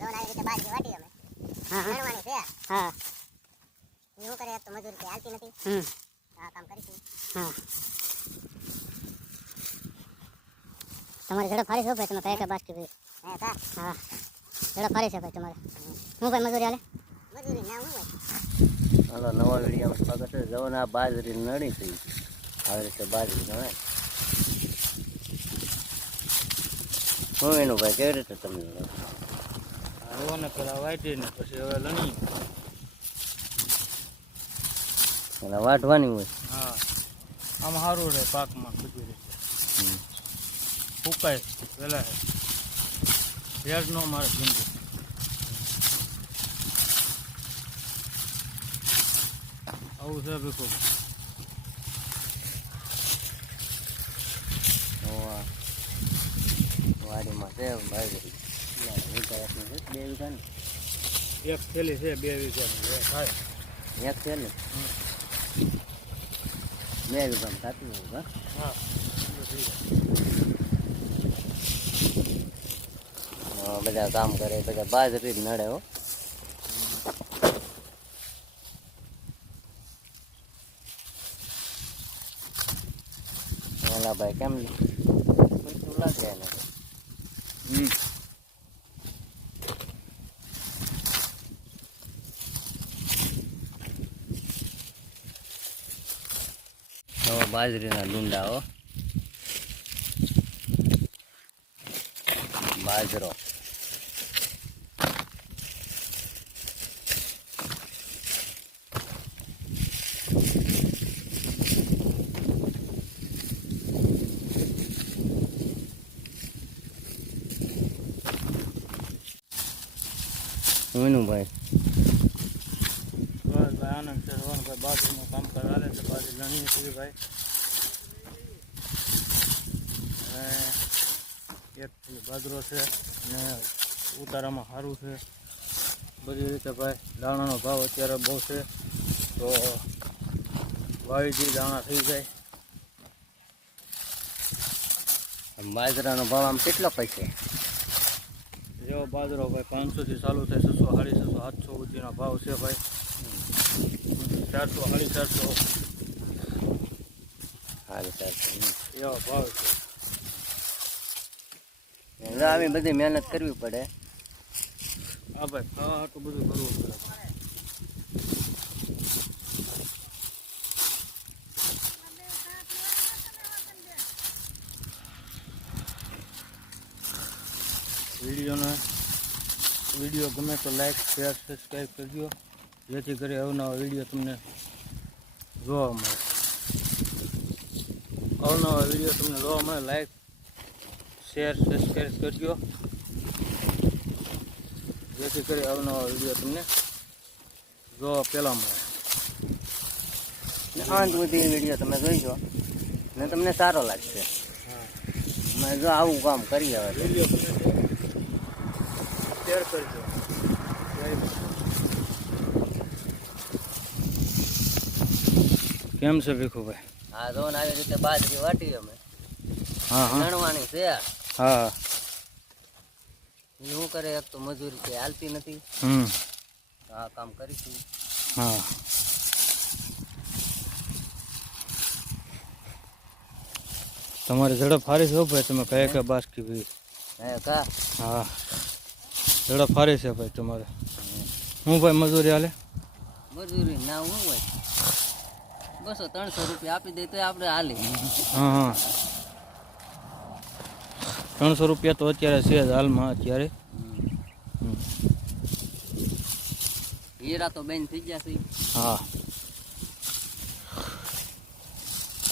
Loan આવી રીતે બાજી વાટી અમે. ગણવાની છે. હા. એવું કરે તો મજૂરી કે હાલતી નથી. હમ. આ કામ કરીશું. હા. તમારી ઝડપ ફાડી છે તમે કયા કયા ભાઈ હે હા. ઝડપ ફાડી છે તમારે. શું ભાઈ મજૂરી હાલે? મજૂરી ના હું ભાઈ હાલો નવા વિડીયામાં સ્વાગત છે. જવન આ બાજરી નડી થઈ આવી રીતે બાજરી ગણાય. હું એનું ભાઈ કેવી રીતે તમને હવાને પેલા વાટી ને પછી હવે લણી પેલા વાટવાની હોય. હા. આમ સારું રહે પાકમાં બધી રહે. ફૂકાય પેલા રેડ નો મારે જિંદગી. આવું છે બિલકુલ. વાડીમાં છે બાજરી વીઘા બે વીઘાની એક થેલી છે બે થાય એક થેલી? બે હોય હા? હા. હા, બધા કામ કરે બધા બાજરી જ નડે હો. ઓલા ભાઈ કેમ લાગે એને? હમ તો બાજરીના લુંડાઓ હો. બાજરો. કોઈનું બાજરીનું કામ કરાવે છે બાજરી લણી છે ભાઈ. અને એક બાજરો છે ને ઉતારામાં સારું છે. બધી રીતે ભાઈ દાણાનો ભાવ અત્યારે બહુ છે તો વાવીજી દાણા થઈ જાય. બાજરાનો ભાવ આમ કેટલો પૈસે? જેવો બાજરો ભાઈ પાંચસોથી ચાલુ થાય છસો સાડી છસો સાતસો સુધીનો ભાવ છે ભાઈ. ચારસો સાડી ચારસો. સાડી ચારસો એવો ભાવ છે. આવી બધી મહેનત કરવી પડે. હા ભાઈ ખાવા આટલું બધું કરવું પડે. વિડીયોને વીડિયો ગમે તો લાઈક શેર સબસ્ક્રાઈબ કરજો. જેથી કરી અવનવા વીડિયો તમને જોવા મળે. અવનવા વીડિયો તમને જોવા મળે લાઈક શેર સબસ્ક્રાઈબ કરજો. જેથી કરી અવનવા વીડિયો તમને જોવા પહેલાં મળે. ને અંત બધી વીડિયો તમે જોઈજો ને તમને સારો લાગશે. અમે જો આવું કામ કરીએ હવે શેર કરજો જય માતા. કેમ છે ભીખુભાઈ હા જો ને આવી રીતે બાજરી વાટી અમે. હા હા. ગણવાની છે હા. એ શું કરે એક તો મજૂરી કે હાલતી નથી. હમ. તો આ કામ કરીશું. હા. તમારી ઝડપ હારી છે હો ભાઈ તમે કયા કયા બાસ્કી ભાઈ હે કા? હા. ઝડપ હારી છે ભાઈ તમારે. હું ભાઈ મજૂરી હાલે? મજૂરી ના હું હોય. બસો ત્રણસો રૂપિયા આપી દે તો આપણે હાલી. હા હા. ત્રણસો રૂપિયા તો અત્યારે છે જ હાલમાં અત્યારે. હીરા તો બેન થઈ ગયા છે. હા.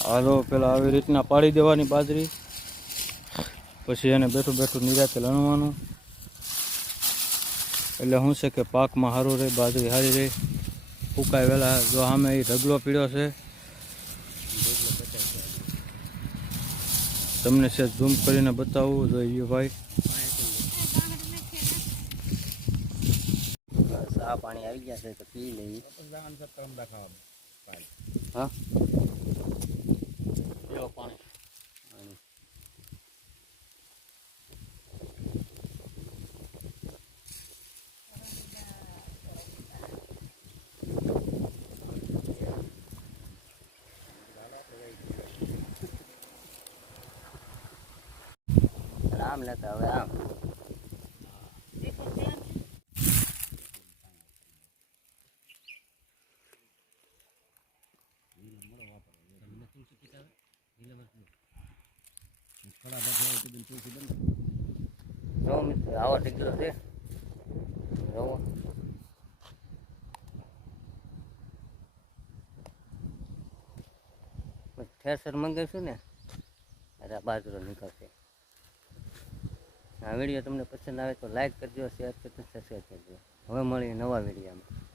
હાલો પેલા આવી રીતના પાડી દેવાની બાજરી. પછી એને બેઠું બેઠું નિરાતે લણવાનું. એટલે શું છે કે પાકમાં સારું રહે બાજરી સારી રહે. ફૂકાય વહેલા જો સામે એ ઢગલો પીળ્યો છે. તમને છે ઝૂમ કરીને બતાવવું જોઈએ ભાઈ. આ પાણી આવી ગયા છે તો પી લઈએ. હા? પાણી? આમ લેતા હવે આમ. છે. જોવો ઠેસર મંગાવીશું ને અરે બાજરો નીકળશે. આ વીડિયો તમને પસંદ આવે તો લાઇક કરજો શેર કરજો સબસ્ક્રાઈબ કરજો. હવે મળીએ નવા વિડીયોમાં.